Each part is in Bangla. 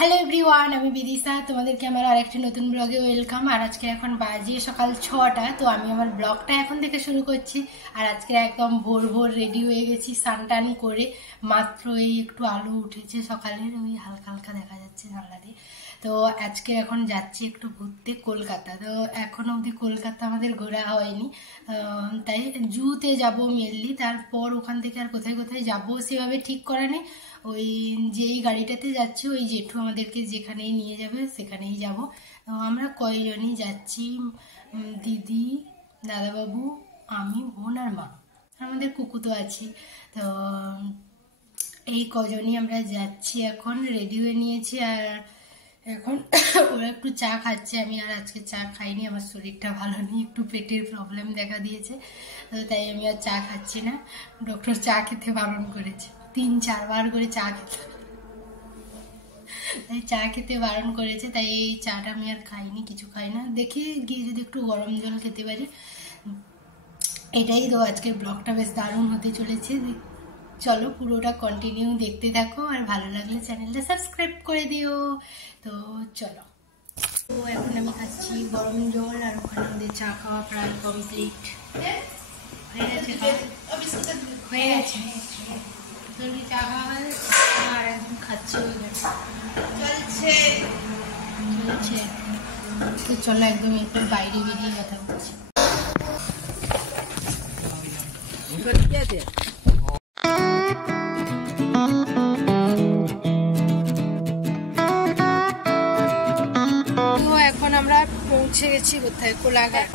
হ্যালো এভরিওয়ান, আমি বিদিশা। তোমাদেরকে আমার আরেকটি নতুন ব্লগে ওয়েলকাম। আর আজকে এখন বাজে সকাল 6টা। তো আমি আমার ব্লগটা এখন থেকে শুরু করছি। আর আজকে একদম ভোর ভোর রেডি হয়ে গেছি, স্নান টান করে। মাত্র এই একটু আলো উঠেছে সকালের, ওই হালকা হালকা দেখা যাচ্ছে জানলা দিয়ে। তো আজকে এখন যাচ্ছি একটু ঘুরতে কলকাতা। তো এখন অবধি কলকাতা আমাদের ঘোরা হয়নি, তাই জুতে যাব মেনলি। তারপর ওখান থেকে আর কোথায় কোথায় যাবো সেভাবে ঠিক করা নেই। ওই যেই গাড়িটাতে যাচ্ছি ওই জেঠু আমাদেরকে যেখানেই নিয়ে যাবে সেখানেই যাব। আমরা কয়জনই যাচ্ছি, দিদি, দাদাবাবু, আমি, বোন আর মা, আমাদের কুকু তো আছে। তো এই কজনই আমরা যাচ্ছি। এখন রেডি হয়ে নিয়েছি আর এখন ওরা একটু চা খাচ্ছে। আমি আর আজকে চা খাইনি, আমার শরীরটা ভালো নেই, একটু পেটের প্রবলেম দেখা দিয়েছে। তো তাই আমি আর চা খাচ্ছি না। ডক্টর চা খেতে বারণ করেছে, 3-4 বার করে চা খেতে, তাই চা খেতে বারণ করেছে। তাই এই চাটা আমি আর খাইনি, কিছু খাই না। দেখি গিয়ে যদি একটু গরম জল খেতে পারি। এটাই তো আজকের ব্লগটা বেশ দারুণ হতে চলেছে। চলো পুরোটা কন্টিনিউ দেখতে থাকো, আর ভালো লাগলে চ্যানেলটা সাবস্ক্রাইব করে দিও। তো চলো। তো এখন আমি খাচ্ছি গরম জল, আর ওখানে আমাদের চা খাওয়া প্রায় কমপ্লিট হয়ে গেছে। হয়ে গেছে চা খাওয়া আর একদম খাচ্ছি, চলছে। তো চলো একদম একটু বাইরে বেরিয়ে কথা বলছি। এখন আমরা পৌঁছে গেছি কোথায়, কোলাঘাট।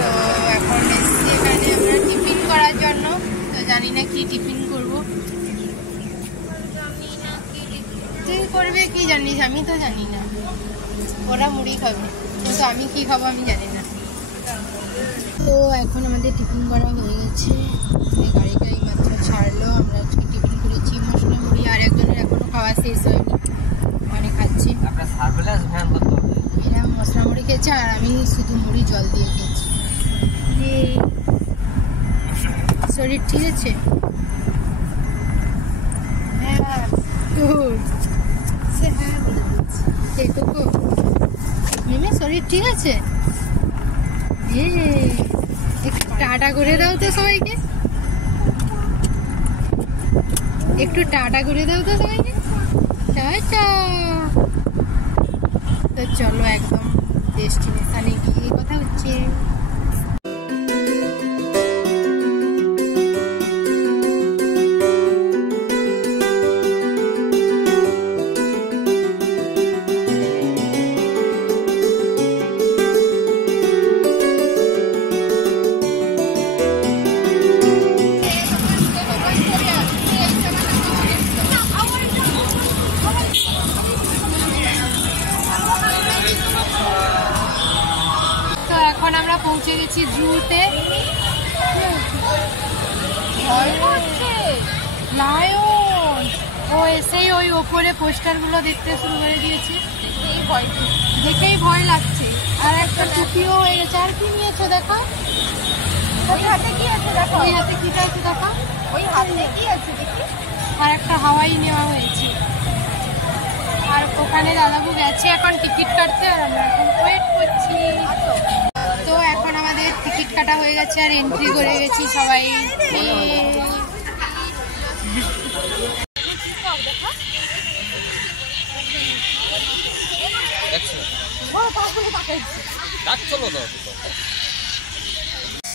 তো এখন এসছি এখানে আমরা টিফিন করার জন্য। তো জানি না কি টিফিন করবো, তুই করবে কি জানিস? আমি তো জানি না, ওরা মুড়ি খাবে কিন্তু আমি কি খাবো আমি জানি না। তো এখন আমাদের টিফিন করা হয়ে গেছে, গাড়িটা এই মাত্র ছাড়লো। আমরা আজকে টিফিন করেছি মশলা মুড়ি, আর একজনের এখনো খাওয়া শেষ হয়নি, মানে খাচ্ছি। এরা মশলা মুড়ি খেয়েছে আর আমি শুধু মুড়ি জল দিয়ে খেয়েছি। শরীর ঠিক আছে? হ্যাঁ তোর সে হ্যাঁ বলে দিচ্ছি। মেমে শরীর ঠিক আছে? একটু টাটা করে দাও তো সবাইকে, একটু টাটা করে দাও তো সবাইকে। টাটা। তো চলো একদম ডেস্টিনেশনে গিয়ে কথা হচ্ছে। এখন আমরা পৌঁছে গেছি জুতে। লায়ন ও এসেই ওই ওপরে পোস্টার গুলো দেখতে শুরু করে দিয়েছে, দেখেই ভয় লাগছে। আর একটা টুপিও হয়ে গেছে। আর কি নিয়েছো দেখো, ওই হাতে কি আছে দেখো, ওই হাতে কি আছে দেখো, ওই হাতে কি আছে দেখি। আর একটা হাওয়াই নেওয়া হয়েছে। আর ওখানে দাদাবু গেছে এখন টিকিট কাটতে, আর আমরা এখন ওয়েট করছি। তো এখন আমাদের টিকিট কাটা হয়ে গেছে আর এন্ট্রি করে গেছি সবাই।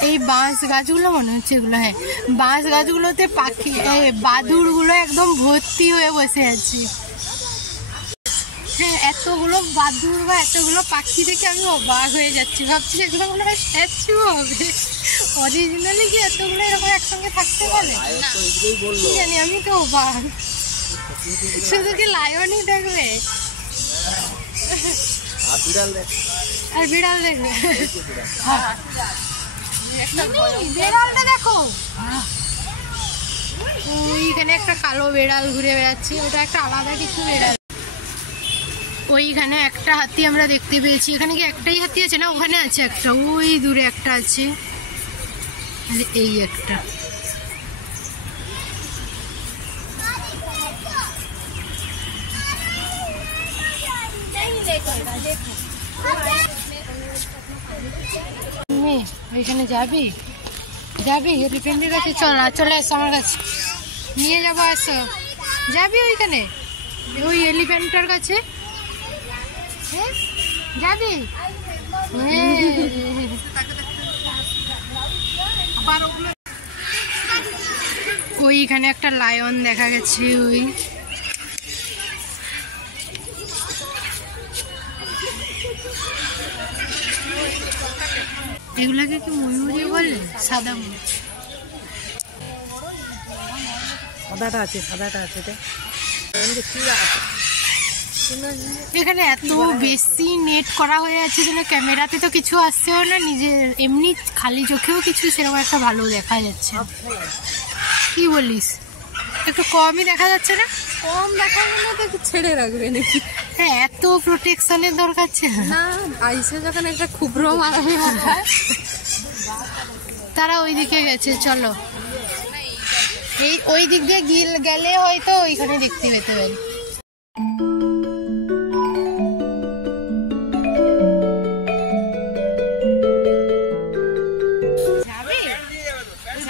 এই বাঁশ গাছগুলো মনে হচ্ছে এগুলো, হ্যাঁ বাঁশ গাছগুলোতে পাখি বাদুর গুলো একদম ভর্তি হয়ে বসে আছে। হ্যাঁ এতগুলো বাদুর বা এতগুলো পাখি দেখে আমি অবাক হয়ে যাচ্ছি, ভাবছি এগুলো মনে হয় স্ট্যাচু হবে। অরিজিনালি কি এতগুলো এরকম একসঙ্গে থাকতে পারে? কি জানি, আমি তো অবাক। শুধু কি লায়নই দেখবে আর বিড়াল দেখবে? বেড়ালটা দেখো, ওইখানে একটা কালো বেড়াল ঘুরে বেড়াচ্ছে, ওটা একটা আলাদা কিছু বেড়াল। ওইখানে একটা হাতি আমরা দেখতে পেয়েছি। এখানে কি একটাই হাতি আছে? না ওখানে আছে একটা, ওই দূরে একটা আছে, আর এই একটা। ওইখানে যাবি যাবি এলিফ্যান্টের কাছে? চল না, চলে আসো আমার কাছে, নিয়ে যাবো। আসো, যাবি ওইখানে ওই এলিফ্যান্টটার কাছে? হ্যাঁ যাবি? ওইখানে একটা লায়ন দেখা গেছে। ওই এগুলাকে কি ময়ূরী বলে? সাদা ময়ূর, সাদাটা আছে, সাদাটা আছে। এখানে এত বেশি নেট করা হয়ে আছে যেন ক্যামেরাতে তো কিছু আসছেও না, নিজের এমনি খালি চোখেও কিছু সেরকম একটা ভালো দেখা যাচ্ছে। কি বলিস, একটু কমই দেখা যাচ্ছে না? কম দেখা গেলে তো একটু ছেড়ে রাখবে নাকি? হ্যাঁ, এত প্রোটেকশনের দরকার ছিল না। আইসে যখন একটা খুবরো মারাবে মাথায়। তারা ওইদিকে গেছে, চলো এই ওই দিক দিয়ে গেলে হয়তো ওইখানে দেখতে পেতে পারি।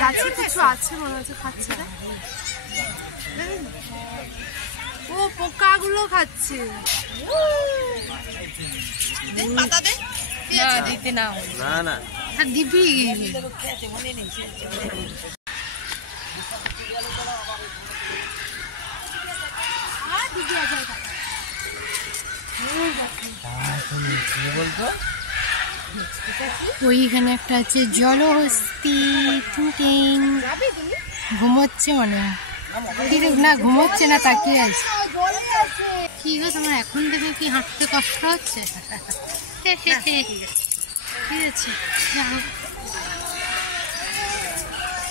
গাছে কিছু আছে মনে হচ্ছে, খাচ্ছে না? ও পোকাগুলো খাচ্ছে। দিতে না না দিবি। ওইখানে একটা আছে জলহস্তি, ঘুমোচ্ছে মনে হয়। না ঘুমোচ্ছে না, তাকিয়ে আছে। কি গো তোমার এখন থেকে কি হাঁটতে কষ্ট হচ্ছে? ঠিক আছে,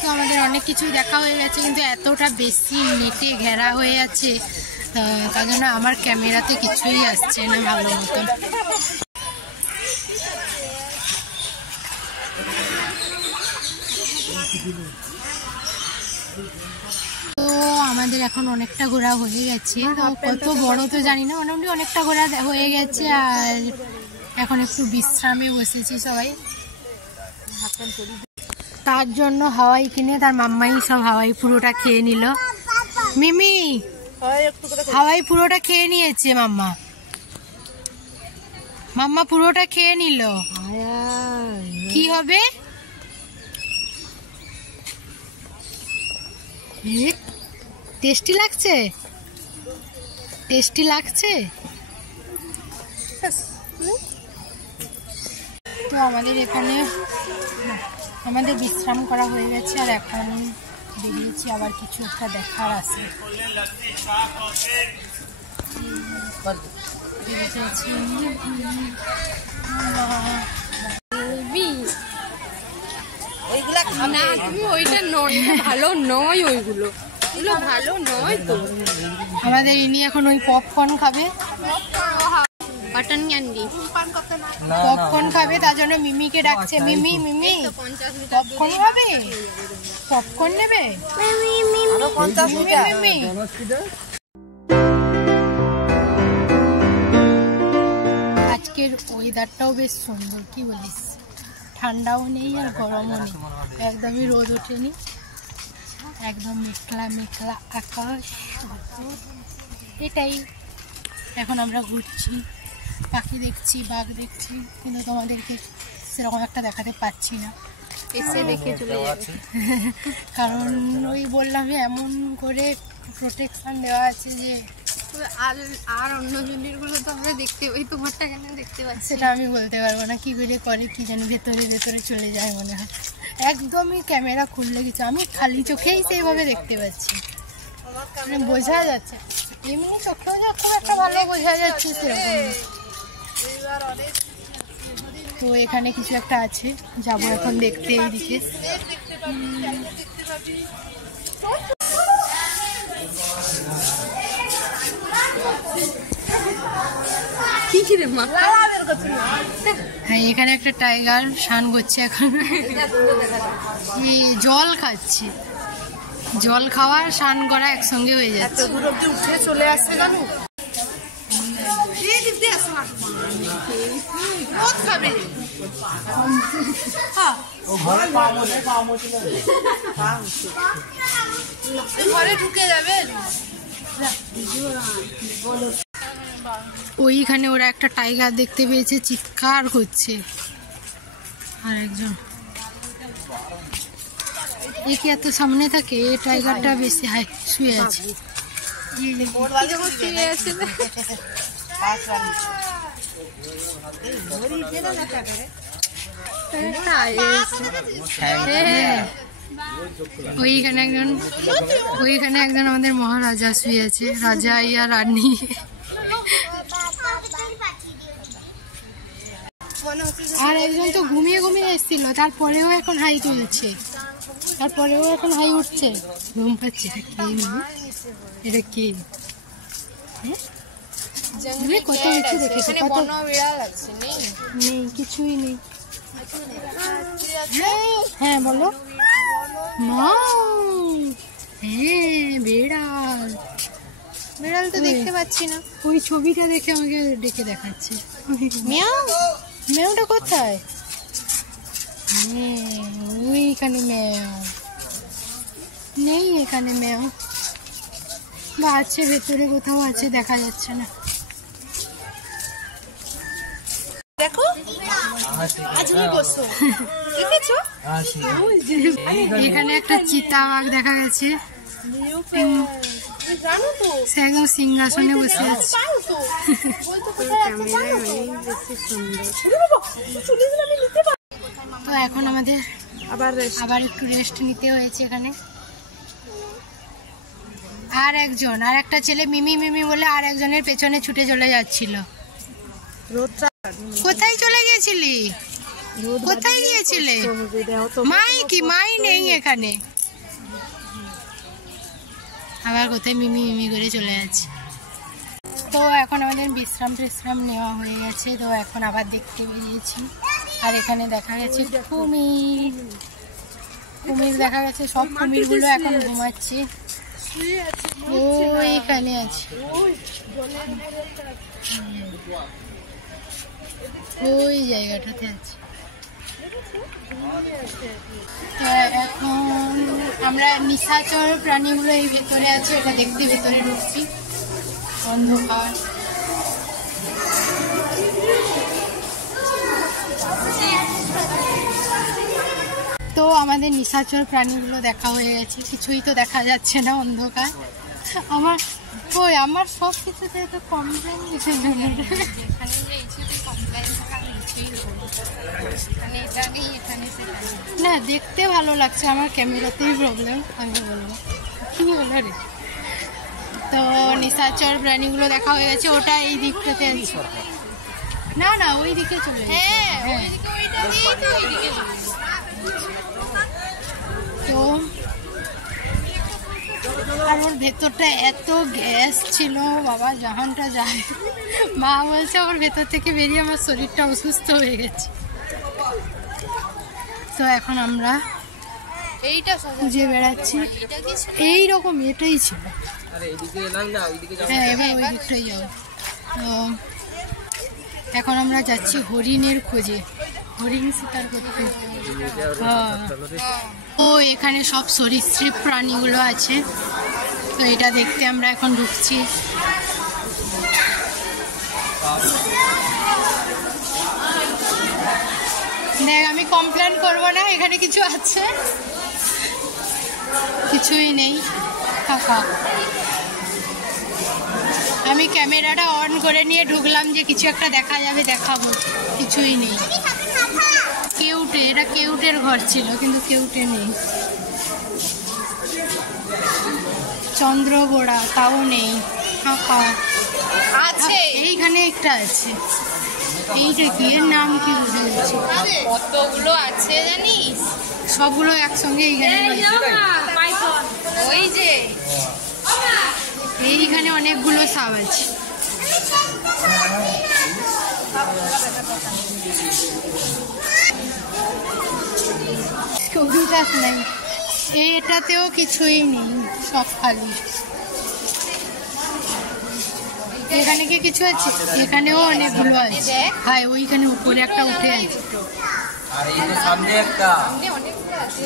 তো আমাদের অনেক কিছু দেখা হয়ে গেছে, কিন্তু এতটা বেশি নেটে ঘেরা হয়ে আছে তার জন্য আমার ক্যামেরাতে কিছুই আসছে না ভালো মতন। তো আমাদের এখন অনেকটা ঘোরা হয়ে গেছে, কত বড় তো জানি না, মোটামুটি অনেকটা ঘোরা হয়ে গেছে। আর এখন একটু বিশ্রামে বসেছি সবাই। তার জন্য হাওয়াই কিনে তার মাম্মাই সব হাওয়াই পুরোটা খেয়ে নিল। মিমি হাওয়াই পুরোটা খেয়ে নিয়েছে, মাম্মা মাম্মা পুরোটা খেয়ে নিল। কি হবে? টেস্টি লাগছে, টেস্টি লাগছে। তো আমাদের এখানে আমাদের বিশ্রাম করা হয়ে গেছে, আর এখন বেরিয়েছি আবার কিছু একটা দেখার আছে। না তুমি ওইটা নয়, ভালো নয়, ওইগুলো ভালো নয় তো। আমাদের ইনি এখন ওই পপকর্ন খাবে, বাটন ক্যান্ডি পপকর্ন খাবে, তার জন্য মিমিকে ডাকছে। মিমি মিমি পপকর্ন খাবে, পপকর্ন নেবে। আজকের ওয়েদারটাও বেশ সুন্দর, কি বলিস? ঠান্ডাও নেই আর গরমও নেই, একদমই রোদ ওঠেনি, একদম মেঘলা মেঘলা আকাশ। এটাই এখন আমরা ঘুরছি, পাখি দেখছি, বাঘ দেখছি, কিন্তু তোমাদেরকে সেরকম একটা দেখাতে পাচ্ছি না, এসে দেখে চলে যাবে। কারণ ওই বললাম এমন করে প্রোটেকশন দেওয়া আছে যে আর অন্য জিনিসগুলো তো আমরা দেখতে পাই, তোমারটা কেন দেখতে পাচ্ছি সেটা আমি বলতে পারবো না। কি করে করে কি জানি, ভেতরে ভেতরে চলে যায় মনে হয়। একদমই ক্যামেরা খুললে কিছু, আমি খালি চোখেই সেইভাবে দেখতে পাচ্ছি, মানে বোঝা যাচ্ছে। এমনি চোখেও যে খুব একটা ভালো বোঝা যাচ্ছে সেরকম। তো এখানে কিছু একটা আছে, যাবো এখন দেখতে এইদিকে। হ্যাঁ, এখানে একটা টাইগার স্নান করছে এখন, জল খাচ্ছে। জল খাওয়া স্নান করা একসঙ্গে হয়ে যাচ্ছে। উঠে চলে আসছে জানো। ঘরে ঢুকে যাবে। ওইখানে ওরা একটা টাইগার দেখতে পেয়েছে, চিৎকার করছে। আর একজন একে এত সামনে থাকে, এই টাইগারটা বেশি হাই শুয়ে আছে। ওইখানে একজন আমাদের মহারাজা শুয়ে আছে, রাজা ইয়া রানী। আর একজন তো ঘুমিয়ে ঘুমিয়ে এসেছিল, তারপরেও এখন হাই তুলছে, তারপরেও এখন হাই উঠছে, ঘুম পাচ্ছে। এটা কি? কত কিছু দেখেছে, কত নেই, কিছুই নেই। হ্যাঁ বলো। হ্যাঁ বেড়াল, বেড়াল তো দেখতে পাচ্ছি না। ওই ছবিটা দেখে আমাকে ডেকে দেখাচ্ছে। মিয়াও, মেয়াওটা কোথায়? ওইখানে মেয়াও নেই, এখানে মেয়াও বা আছে, ভেতরে কোথাও আছে, দেখা যাচ্ছে না। দেখো এখানে একটা চিতাবাঘ দেখা গেছে, সে একদম সিংহাসনে বসে আছে। তো এখন আমাদের আবার একটু রেস্ট নিতে হয়েছে এখানে। আর একটা ছেলে মিমি মিমি বলে আর একজনের পেছনে ছুটে চলে যাচ্ছিল। কোথায় চলে গিয়েছিলি? কোথায় গিয়েছিলে? মাই নেই এখানে, আবার কোথায় মিমি মিমি করে চলে যাচ্ছে। তো এখন আমাদের বিশ্রাম নেওয়া হয়ে গেছে, তো এখন আবার দেখতে বেরিয়েছি। আর এখানে দেখা গেছে কুমির দেখা গেছে, সব কুমিরগুলো এখন ঘুমাচ্ছে। ওইখানে আছে, ওই জায়গাটাতে আছে। এখন আমরা নিশাচর প্রাণীগুলো এই ভেতরে আছে, এটা দেখতে ভেতরে ঢুকছি। অন্ধকার, তো আমাদের নিশাচর প্রাণীগুলো দেখা হয়ে গেছে। কিছুই তো দেখা যাচ্ছে না, অন্ধকার। আমার সব কিছুতে তো কমপ্লেন দিচ্ছে না, দেখতে ভালো লাগছে, আমার ক্যামেরাতেই প্রবলেম, আমি বলবো কি বলো রে। তো নিশাচর প্রাণীগুলো দেখা হয়ে গেছে, ওটা এই দিকটাতে আছে। না ওই দিকে চলে গেছে। তো আর ওর ভেতরটা এত গ্যাস ছিল, বাবা জাহানটা যায়। মা বলছে ওর ভেতর থেকে বেরিয়ে আমার শরীরটা অসুস্থ হয়ে গেছে। তো এখন আমরা খুঁজে বেড়াচ্ছি, এইরকম এটাই ছিল। হ্যাঁ, এবার ওই দিকটাই যাবো। তো এখন আমরা যাচ্ছি হরিণের খোঁজে, হরিণ শিকার করতে। ও এখানে সব সরীসৃপ প্রাণীগুলো আছে, তো এটা দেখতে আমরা এখন ঢুকছি। দেখ, আমি কমপ্লেন করবো না, এখানে কিছু আছে? কিছুই নেই, ফাঁকা। আমি ক্যামেরাটা অন করে নিয়ে ঢুকলাম যে কিছু একটা দেখা যাবে, দেখাবো, কিছুই নেই। কেউটে, এটা কেউটের ঘর ছিল, কিন্তু কেউটে নেই। চন্দ্রবোড়া, তাও নেই, ফাঁকা আছে। এইখানে একটা আছে, এইটা কি, এর নাম কি বুঝে যাচ্ছে? কতগুলো আছে জানিস, সবগুলো একসঙ্গে এইখানে। ওই যে এইখানে অনেকগুলো সাপ আছে। কবিতাস নেই, এটাতেও কিছুই নেই, সব খালি। এখানে কি কিছু আছে? এখানেও অনেকগুলো আছে। হ্যাঁ, ওইখানে উপরে একটা উঠে আছে। আর এই যে সামনে একটা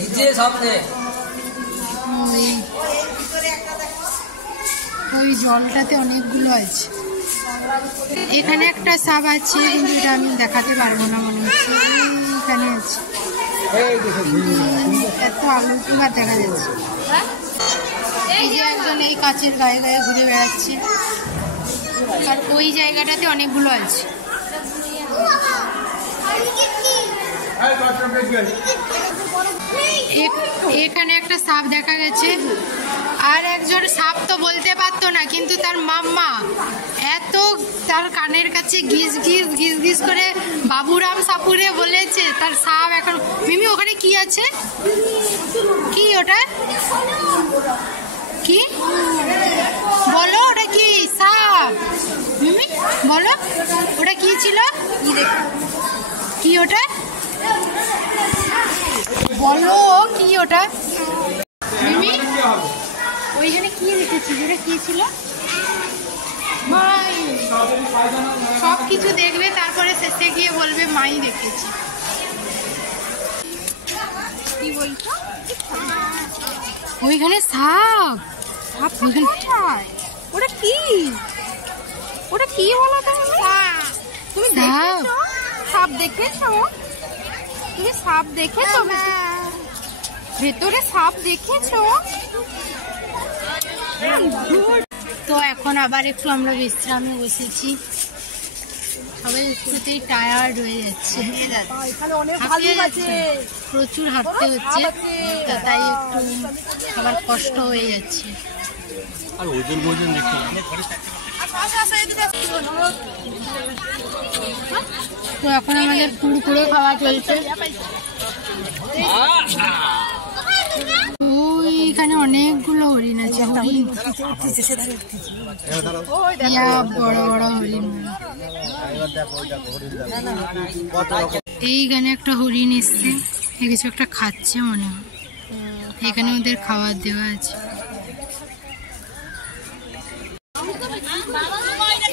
নিচে সামনে ওই জলটাতে অনেকগুলো আছে। এখানে একটা সাপ আছে, কিন্তু এটা আমি দেখাতে পারবো না মনে হচ্ছে। এখানে আছে, এত আলু কুমার দেখা যাচ্ছে। এই যে একজন এই কাছের গায়ে গায়ে ঘুরে বেড়াচ্ছে, আর ওই জায়গাটাতে অনেকগুলো আছে। এখানে একটা সাপ দেখা গেছে, আর একজন সাপ তো বলতে পারতো না, কিন্তু তার মাম্মা এত তার কানের কাছে ঘিস ঘিস ঘিস ঘিস করে বাবুরাম সাপুরে বলেছে তার সাপ এখন। মিমি, ওখানে কি আছে? কি ওটা? কি বলো, ওটা কি সাপ? মিমি বলো, ওটা কি ছিল? কি ওটা বলো, কি ওটা? মিমি, ওইখানে কি দেখেছি? ওটা কি ছিল? মাই। সব কিছু দেখবে, তারপরে শেষে গিয়ে বলবে মাই দেখেছি। কি বলছো? ওইখানে সাপ। ওটা কি? ওটা কি বলো তাহলে? তুমি দেখেছো? সাপ দেখেছো? তুমি সাপ দেখেছো? ভেতরে সাপ দেখেছো? তো এখন আবার একটু আমরা বিশ্রামে বসেছি। সবাই একটুতেই টায়ার্ড হয়ে যাচ্ছে, হাঁপিয়ে যাচ্ছে, প্রচুর হাঁটতে হচ্ছে, তো তাই একটু আবার কষ্ট হয়ে যাচ্ছে। আর ওজন দেখতে তো এখন আমাদের কুড়কুড়ে খাওয়া চলছে। ওইখানে অনেকগুলো হরিণ আছে, হরিণ, বড় বড় হরিণ। এইখানে একটা হরিণ এসছে, কিছু একটা খাচ্ছে মনে হয়। এখানে ওদের খাবার দেওয়া আছে।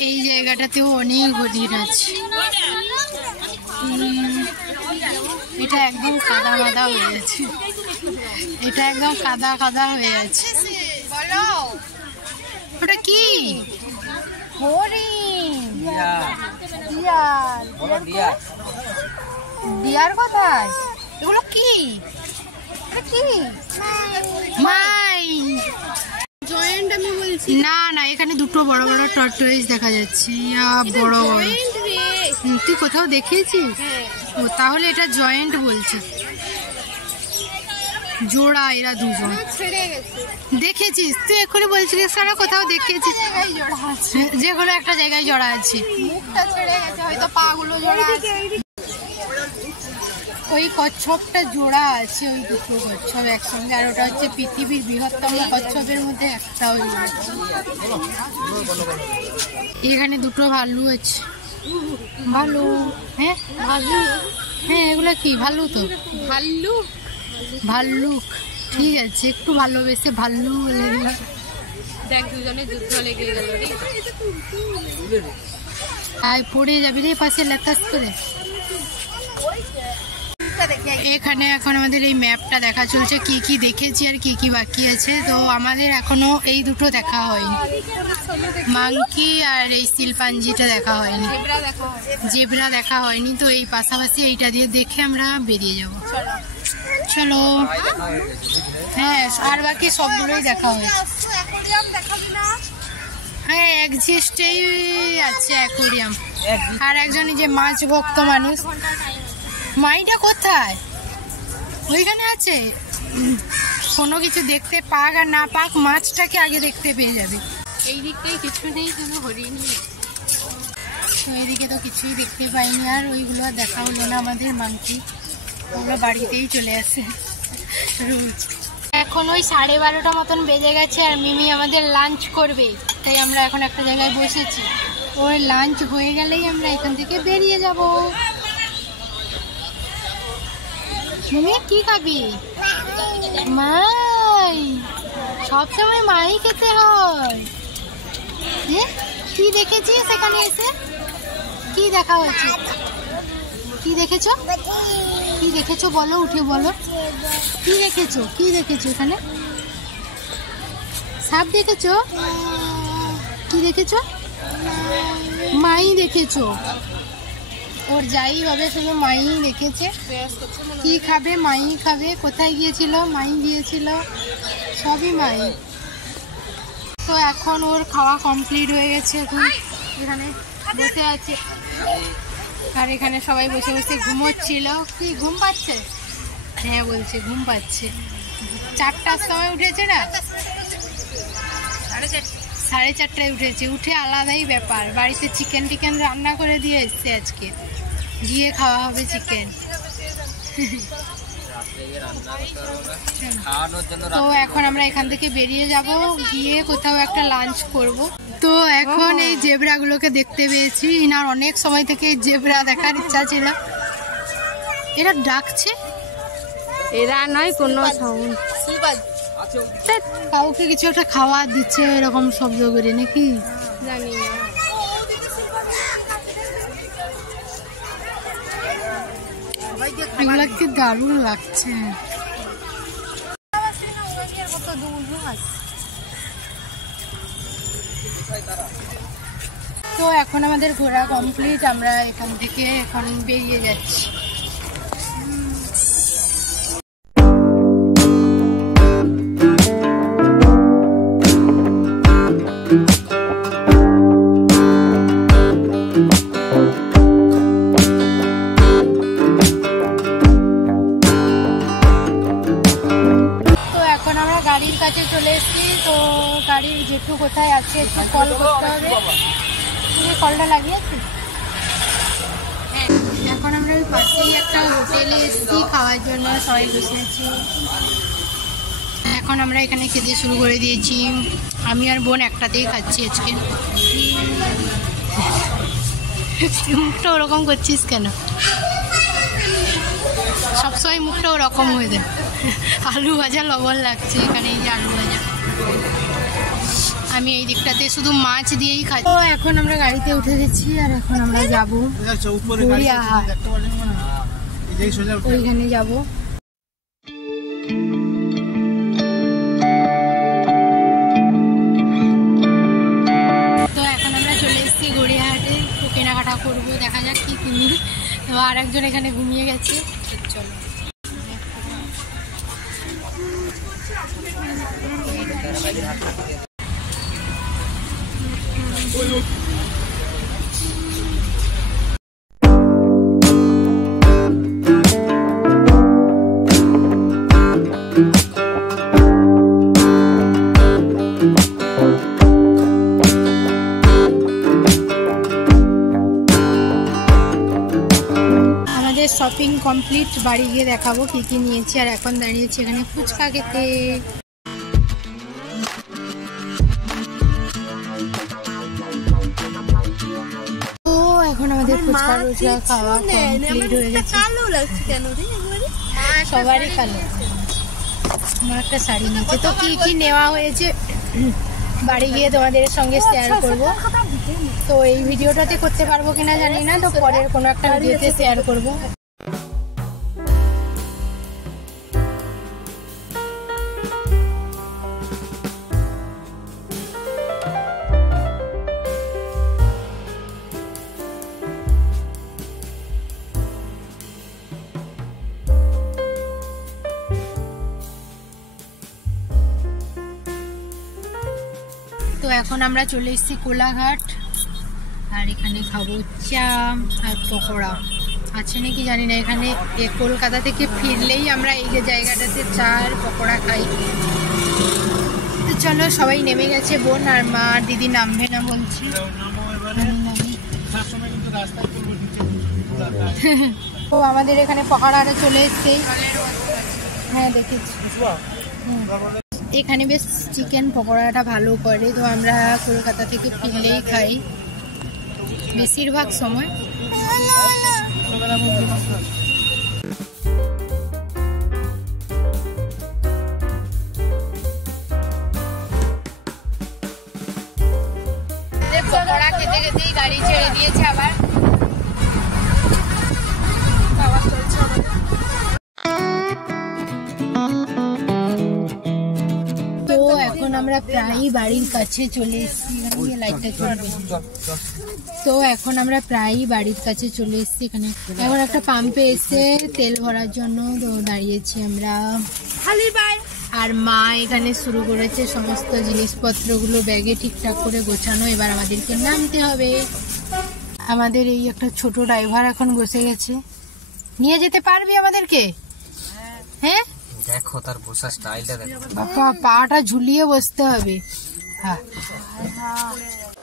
এই জায়গাটাতেও অনেক হরিণ আছে। এটা একদম কাদা কাদা হয়ে আছে, এটা একদম কাদা কাদা হয়ে আছে। বলো, ওটা কি? হরিণ। ডিয়ার কোথায়? এগুলো কি? কি মাই জয়েন্ট আমি বলছি। না না, এখানে দুটো বড় বড় টর্টয়েস দেখা যাচ্ছে, বড় বড়। তুই কোথাও দেখিয়েছিস? ও, তাহলে এটা জয়েন্ট বলছে, জোড়া এরা দুজন। দেখেছিস তুই? এক্ষুনি বলছিলিস সারা কোথাও দেখেছিস? যে কোনো একটা জায়গায় জোড়া আছে। মুখটা ছেড়ে গেছে, হয়তো পা গুলো জোড়া আছে। ওই কচ্ছপটা জোড়া আছে, ওই দুটো কচ্ছপ একসঙ্গে, আর ওটা হচ্ছে পৃথিবীর বৃহত্তম কচ্ছপের মধ্যে একটা। ওই এখানে দুটো ভালু আছে। ভালু? হ্যাঁ ভালু। হ্যাঁ, এগুলো কি ভালু? তো ভাল্লুক। ভাল্লুক, ঠিক আছে, একটু ভালোবেসে ভাল্লু বলে দিলাম। দেখ, দুজনে যুদ্ধ লেগে গেল রে। আয়, পড়ে যাবি রে পাশে লেতাস করে। এখানে এখন আমাদের এই ম্যাপটা দেখা চলছে, কি কি দেখেছি আর কি কি বাকি আছে। তো আমাদের এখনো এই দুটো দেখা হয়নি, মাংকি আর এই শিলপাঞ্জিটা দেখা হয়নি, জেব্রা দেখা হয়নি। তো এই পাশাপাশি এইটা দিয়ে দেখে আমরা বেরিয়ে যাব। চলো। হ্যাঁ, আর বাকি সবগুলোই দেখা হয়েছে। হ্যাঁ, এক্সিস্টেই আছে অ্যাকোরিয়াম। আর একজন যে মাছ ভক্ত মানুষ, মাইটা কোথায়? ওইখানে আছে। কোনো কিছু দেখতে পাক আর না পাক, মাছটাকে আগে দেখতে পেয়ে যাবে। এই দিকে কিছু নেই, কোনো হরিণ নেই। এইদিকে তো কিছুই দেখতে পাইনি, আর ওইগুলো দেখা হলো না আমাদের। মাংকি ওগুলো বাড়িতেই চলে আসে রোজ। এখন ওই 12:30 মতন বেজে গেছে, আর মিমি আমাদের লাঞ্চ করবে, তাই আমরা এখন একটা জায়গায় বসেছি। ওর লাঞ্চ হয়ে গেলেই আমরা এখান থেকে বেরিয়ে যাব। মিমি, কি খাবি? মাই, সবসময় মাই খেতে হয়। কি দেখেছিস সেখানে এসে? কি দেখা হয়েছে? কি দেখেছো? কি দেখেছো বলো, উঠে বলো। কি দেখেছো? কি দেখেছো এখানে? সাপ দেখেছো? কি দেখেছো? মাই দেখেছো? ওর যাই হবে শুধু মাই দেখেছে। কি খাবে? মাই খাবে। কোথায় গিয়েছিল? মাই গিয়েছিল, সবই মাই। তো এখন ওর খাওয়া কমপ্লিট হয়ে গেছে, এখন এখানে বসে আছে আর এখানে সবাই বসে বসে ঘুমোচ্ছিল। কি ঘুম পাচ্ছে? হ্যাঁ বলছে ঘুম পাচ্ছে। 4টার সময় উঠেছে না, 4:30টায় উঠেছে। উঠে আলাদাই ব্যাপার। বাড়িতে চিকেন রান্না করে দিয়ে এসছে আজকে, গিয়ে খাওয়া হবে চিকেন। তো এখন আমরা এখান থেকে বেরিয়ে যাব, গিয়ে কোথাও একটা লাঞ্চ করব। তো এখন এই জেব্রাগুলোকে দেখতে পেয়েছি। ইনার অনেক সময় থেকে এই জেব্রা দেখার ইচ্ছা ছিল। এরা ডাকছে, এরা নয় কোনো সাউন্ড, কাউকে কিছু একটা খাওয়া দিচ্ছে এরকম শব্দ করে নাকি জানি না। এগুলো কি দারুণ লাগছে। তো এখন আমাদের ঘোরা কমপ্লিট, আমরা এখান থেকে এখন বেরিয়ে যাচ্ছি। গাড়ির কাছে চলে এসেছি। তো গাড়ির জেঠু কোথায় আছে একটু কল করতে হবে। তুমি কলটা লাগিয়েছি? হ্যাঁ, এখন আমরা ওই পাশেই একটা হোটেলে এসেছি খাওয়ার জন্য, সবাই বসে আছি। এখন আমরা এখানে খেতে শুরু করে দিয়েছি। আমি আর বোন একটাতেই খাচ্ছি আজকে। মুখটা ওরকম করছিস কেন? সবসময় মুখটা ওরকম হয়ে যায়। আলু ভাজা লবণ লাগছে এখানে, এই যে আলু ভাজা। আমি এই দিকটাতে শুধু মাছ দিয়েই খাই। তো এখন আমরা গাড়িতে উঠে গেছি আর এখন আমরা যাবো ওইখানে যাব। তো এখন আমরা চলে এসেছি গড়িয়াহাটে। তো কেনাকাটা করবো, দেখা যাক কি কিনি। তো আর একজন এখানে ঘুমিয়ে গেছে। চলো শপিং কমপ্লিট, বাড়ি গিয়ে দেখাবো কি কি নিয়েছি। আর এখন দাঁড়িয়েছি এখানে ফুচকা খেতে। তো এখন আমাদের ফুচকা খাওয়া কমপ্লিট হয়ে গেছে। সবারই কালো। আমার একটা শাড়ি নিয়েছে। তো কি কি নেওয়া হয়েছে বাড়ি গিয়ে তোমাদের সঙ্গে শেয়ার করব। তো এই ভিডিওটাতে করতে পারবো কিনা জানি না, তো পরের কোনো একটা ভিডিওতে শেয়ার করব। তো এখন আমরা চলে এসেছি কোলাঘাট, আর এখানে খাবো চা আর পকোড়া। আছে নাকি জানি না এখানে। কলকাতা থেকে ফিরলেই আমরা এই যে জায়গাটাতে চা আর পকোড়া খাই। তো চলো, সবাই নেমে গেছে। বোন আর মা আর দিদি নামবে না বলছি। তো আমাদের এখানে পকোড়াটা চলে এসছে। হ্যাঁ দেখেছি। এখানে বেশ চিকেন পকোড়াটা ভালো করে। তো আমরা কলকাতা থেকে ফিরলেই খাই বেশিরভাগ সময়। পকোড়া গাড়ি ছেড়ে দিয়েছে আবার। তো এখন আমরা প্রায়ই বাড়ির কাছে চলে এসেছি। লাইটটা চলবে। তো এখন আমরা প্রায়ই বাড়ির কাছে চলে এসেছি। এখানে এখন একটা পাম্পে এসে তেল ভরার জন্য তো দাঁড়িয়েছি আমরা। আর মা এখানে শুরু করেছে সমস্ত জিনিসপত্রগুলো ব্যাগে ঠিকঠাক করে গোছানো। এবার আমাদেরকে নামতে হবে। আমাদের এই একটা ছোট ড্রাইভার এখন বসে গেছে। নিয়ে যেতে পারবি আমাদেরকে? হ্যাঁ, দেখো তার বসার স্টাইলটা দেখো। বাবা, পাটা ঝুলিয়ে বসতে হবে। হ্যাঁ।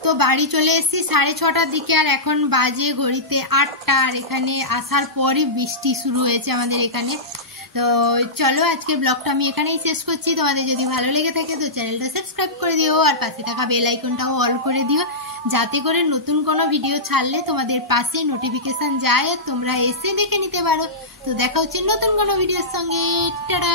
তো বাড়ি চলে এসেছি 6:30টার দিকে, আর এখন বাজে ঘড়িতে 8টা। আর এখানে আসার পরই বৃষ্টি শুরু হয়েছে আমাদের এখানে। তো চলো আজকের ব্লগটা আমি এখানেই শেষ করছি। তোমাদের যদি ভালো লেগে থাকে তো চ্যানেলটা সাবস্ক্রাইব করে দিও, আর পাশে থাকা বেল আইকনটাও অল করে দিও, যাতে করে নতুন কোনো ভিডিও ছাড়লে তোমাদের পাশে নোটিফিকেশন যায় আর তোমরা এসে দেখে নিতে পারো। তো দেখা হচ্ছে নতুন কোনো ভিডিওর সঙ্গে। টাটা।